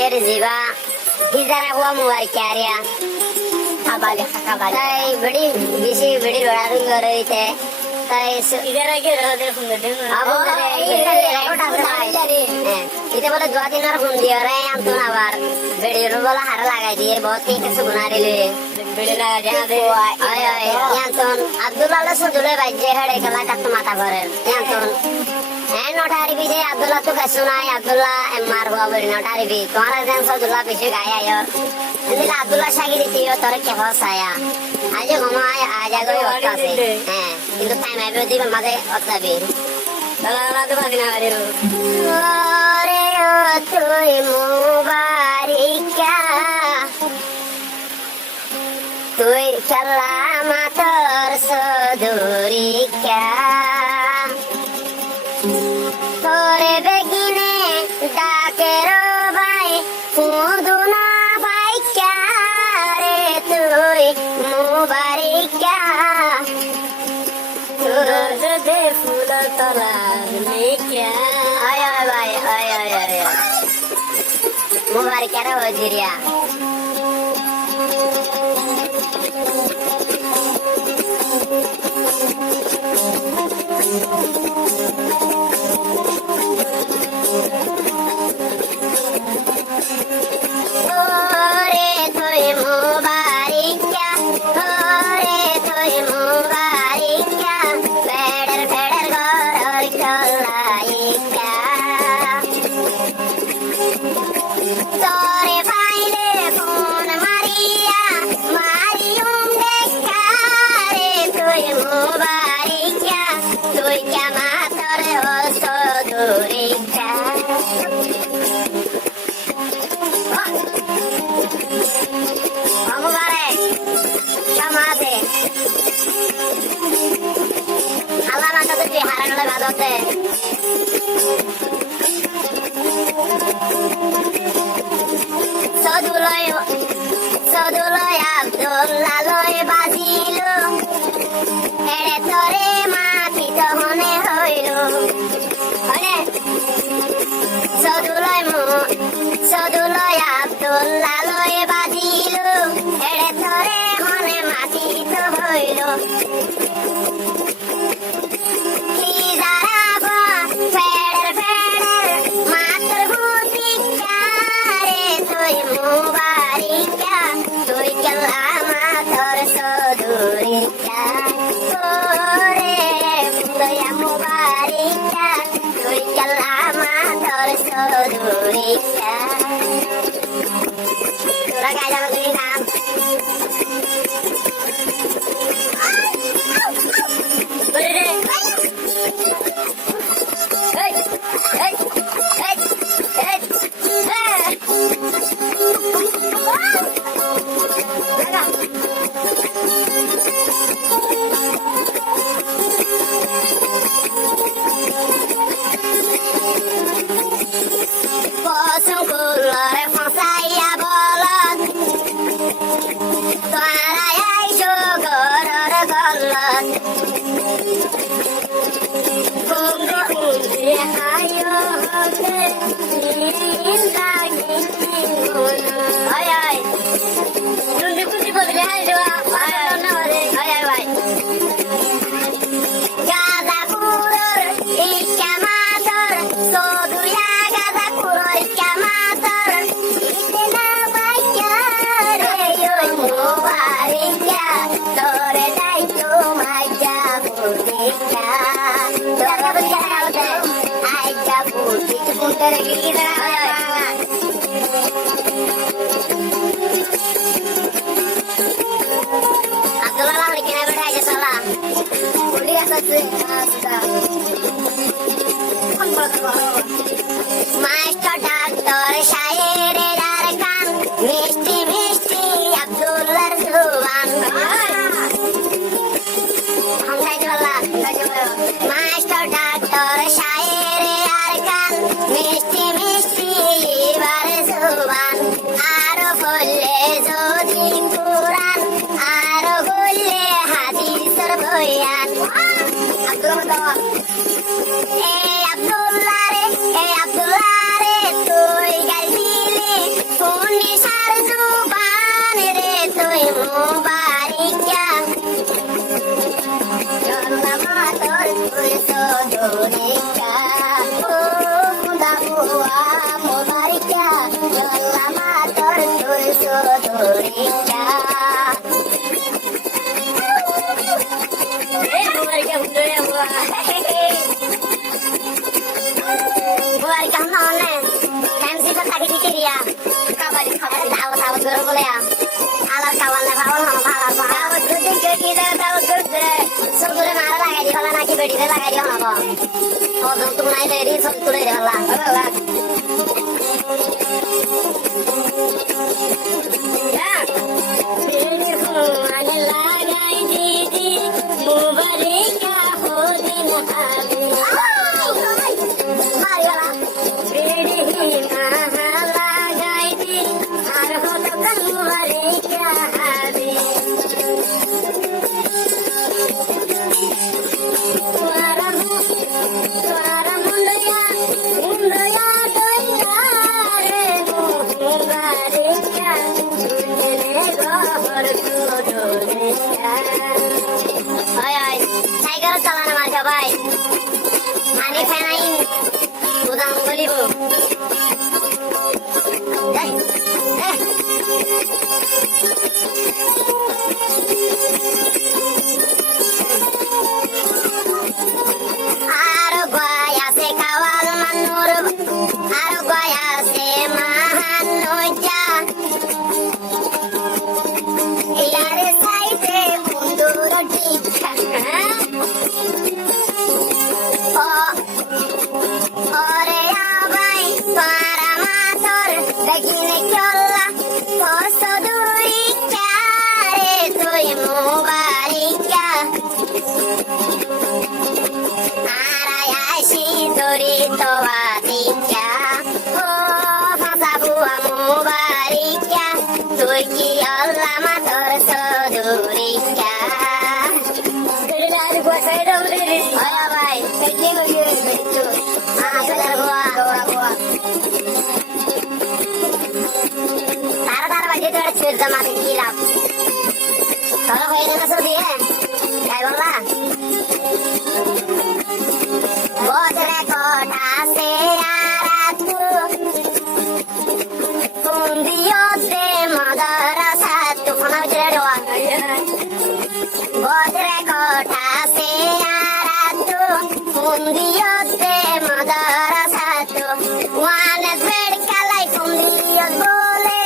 মায়ের জিবা হিজারা হুয়া মুয়ার ক্যারিয়া Kabali, kabali. তাই বড়ি বেশি বড়ি লড়াই করে দিতে তাই Idara ke rode hunde denu. Abu এটা বলে দোয়া দিনের ফোন দিয়ে রে আনতো না আবার বেড়ির বলে হার লাগাই দিয়ে বহুত কিছু গুণা দিলে Bede la jana de. আয় আয় ইয়ান্তন আব্দুল্লাহ সুদুলে বাইজে হেড়ে খেলা কাট মাথা করে ইয়ান্তন হ্যাঁ নটারি বিজে আব্দুল্লাহ তো কাছে নাই আব্দুল্লাহ এমআর হুয়া বড়ি নটারি বি তোমার যেন সুদুল্লাহ পিছে গায় আয়র দিলে আব্দুল্লাহ সাগিরি দিও তোর কে হসায়া আজ ঘুমায় আজ আগে অত্যাছে হ্যাঁ কিন্তু টাইম আইবে দিবে মাঝে অত্যাবি Dala dala tu badina adiru. ওরে ও তুই মুবারিকা তুই খেলা মাতর সদুরিকা তোরে বেগিনে ডাকে রো ভাই ফুদুনা ভাইকা রে তুই মুবারিকা Rode fula tala lekya. আয় আয় ভাই আয় আয় আয় মুবারিকা রে ওজিরিয়া ওরে তুই মুবারিকা ওরে তুই মুবারিকা ফেডার ফেডার গরর চলাইকা তোরে পাইলে ফোন মারিয়া মারিউম দেখা রে তুই মুবারিকা তুই কেমা তোর সদুরিকা মুবারক সমাজে আল্লাহ মাতাদের বিহারানোর বাদতে সদুলয় আব্দুল্লাহ বাজিল এড়ে তোরে মাপিত মনে হইল সদুলয় আব্দুল্লাহ বাজিল এড়ে তোরে মনে মাপিত হইল ফেডার ফেডার মাতর ভূতিকা রে তুই মুবারিকা তুই কেলা মাতর সদুরিকা তোরে দয়া মুবারিকা তুই কেলা মাতর সদুরিকা তোরা গায়ে যাবো তুই নাম Bede. Hey! Hey! Hey! Hey! Possum colore fonsaya bolot Toarayay shogoror golot Kumbi kumbi ayo hote Ninda ninguno Ay ay Rundi puti podri hai doa Ay ay ay Gada kuror ikamator Soduya gada kuror ikamator Itena baikya re yoy mubarikya Tore dai tu maja budikya Tore budikya hote Aija budik punter gila Abdullah lah bikin apa aja salah Udah selesai sudah Master Doctor Syair Darkan Misti Misti Abdullah Zuban Master Doctor Syair Darkan Misti Misti Ibar Zuban Aro fulle Zodi Quran Aro fulle Hadis Boyan Abdullah Abdullah re nonne. MC তো তাকে দিতে দিয়া। Kabari kabari. Tahu tahu guru boleh ya. Alat kawannya kawan sama alat kawan. Dapat gede gede dapat gede. Sebelum mana lagi di kalau nanti bedi lagi di mana? Oh, tuh naik dari sebelum dari mana? Allah. Ya. Bini kumane lagai didi. Mubarika ho din habi. Marilah. Bini maha lagai di. Ar ho to kan mubarika habi. Tuara mundoya toya re mubarika. Tunjene gohor kudoreya. Oi oi, tiger चलाना मार का भाई. Ani fenain. Udang beli bu. Aro goya se kawal manur. Aro goya se mahanuja. Yare saite mundur dikha. Oh, ore abai para mator begine cholla. Posso duricchiare tui mubarika. Arayashi dorito vadikya. Oh, fasa bua mubarika. Tui ki olla mator so durikya. Kirilar gua saya dah berdiri. Oya bhai, Kerja lagi begitu. sadar gua. Gua. तारा बजे तो चीज जमा की लाभ kalau kayak ini masuk dia kayak bola botre kota seratu kundio de madara satu mana bicara doang botre kota seratu kundio de madara satu one bed kalai kundio bole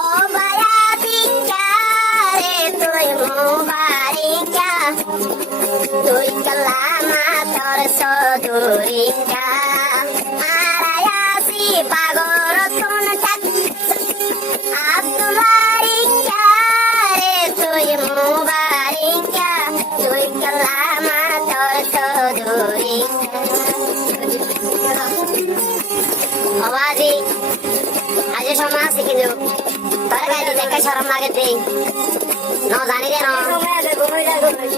oh baya bikare tui mubarika tui kalama tor sodurika arayasi pagoro tuntak abdularika re tui mubarika tui kalama tor sodurika awaji aje সমাজ কিন্তু তোর গাড়ি দেখে শরম লাগে দেই ন জানি রে ন Rumah ada gumai dah gumai.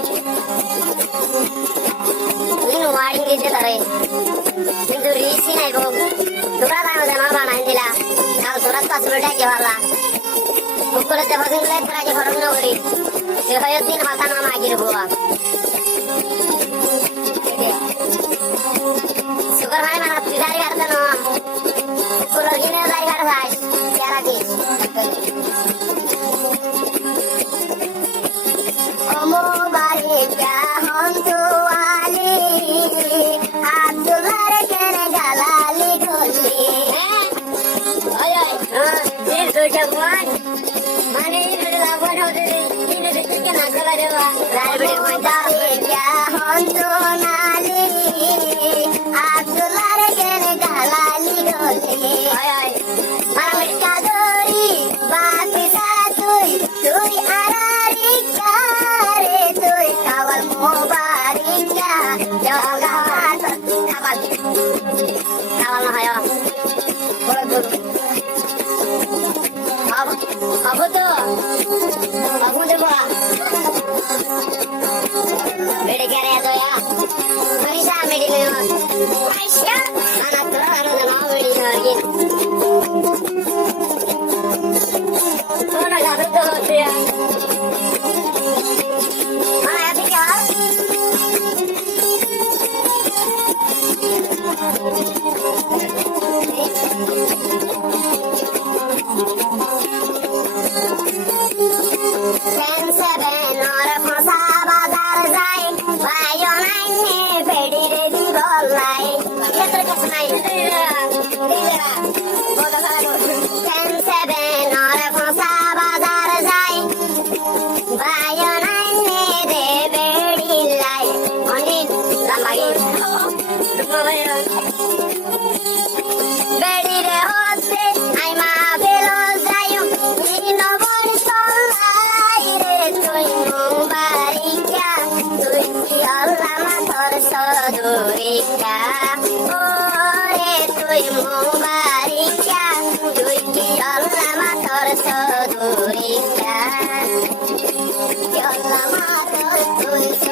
ನೀನು ವಾಡಿಂಗ್ ತಾರೆ কিন্তু রিসি নাই গো তোরা দাও দেন বানাই দিলা কাল তোরা তো আসলে ডাকে ভালা বুকলে তে বসিলে তোরা যে ফরম না করি এ হয় দিন মাথা না মাগির বুয়া সুগার ভাই মানা তুই গাড়ি গাড়তে না বুকলে গিনে গাড়ি গাড় ভাই ইয়ারা কি ওমো বাড়ি যা হন্তু আলি আব্দুল্লাহ রে কেনে গালালি গলি Ay ay. Ini tu jagoan. Mana ini dah buat hotel ini dah kita nak kalah dewa. রাইবড়ি কইতালি যা হন্তু নালি আব্দুল্লাহ রে কেনে গালালি গলি Ay ay. মামিকা দরি বাতি তুই তুই আরারি কারে তুই কাওয়াল মোবারিকা জগা কাওয়াল কাওয়াল না হয় Apa tu? Aku coba. বেড়ে গেলে তো ইয়া মনীষা মেডি নিও আইসা আনা তো আনা না মেডি নিও Mana dah tu dia. mana ya pikir Sense benor fasa bazar jai vayo naine pedi re di bollai ketra kesnai Challa মাতর Chowdhury Challa মাতর Chowdhury